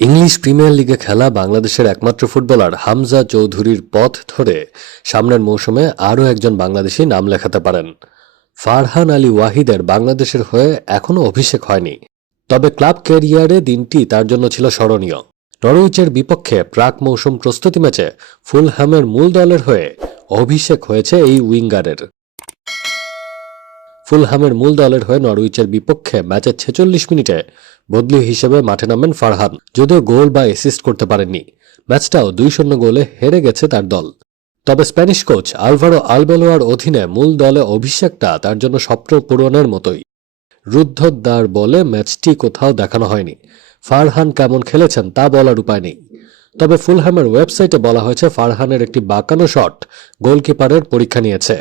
English premier লিগে খেলা বাংলাদেশের একমাত্র ফুটবলার হামজা চৌধুরীর পথ ধরে সামনের মৌসুমে আরও একজন বাংলাদেশি নাম লেখাতে পারেন। ফারহান আলী ওয়াহিদের বাংলাদেশের হয়ে এখনও অভিষেক হয়নি, তবে ক্লাব ক্যারিয়ারে দিনটি তার জন্য ছিল স্মরণীয়। নরউইচের বিপক্ষে প্রাক মৌসুম প্রস্তুতি ম্যাচে ফুলহ্যামের মূল দলের হয়ে অভিষেক হয়েছে এই উইঙ্গারের। ফুলহ্যামের মূল দলের হয়ে নরউইচের বিপক্ষে ম্যাচের ৪৬ মিনিটে বদলি হিসেবে মাঠে নামেন ফারহান, যদিও গোল বা অ্যাসিস্ট করতে পারেননি। ম্যাচটাও ২-০ গোলে হেরে গেছে তার দল। তবে স্প্যানিশ কোচ আলভারো আলবেলোয়ার অধীনে মূল দলে অভিষেকটা তার জন্য স্বপ্ন পূরণের মতোই। রুদ্ধদ্বার বলে ম্যাচটি কোথাও দেখানো হয়নি। ফারহান কেমন খেলেছেন তা বলার উপায় নেই। তবে ফুলহ্যামের ওয়েবসাইটে বলা হয়েছে ফারহানের একটি বাঁকানো শট গোলকিপারের পরীক্ষা নিয়েছে।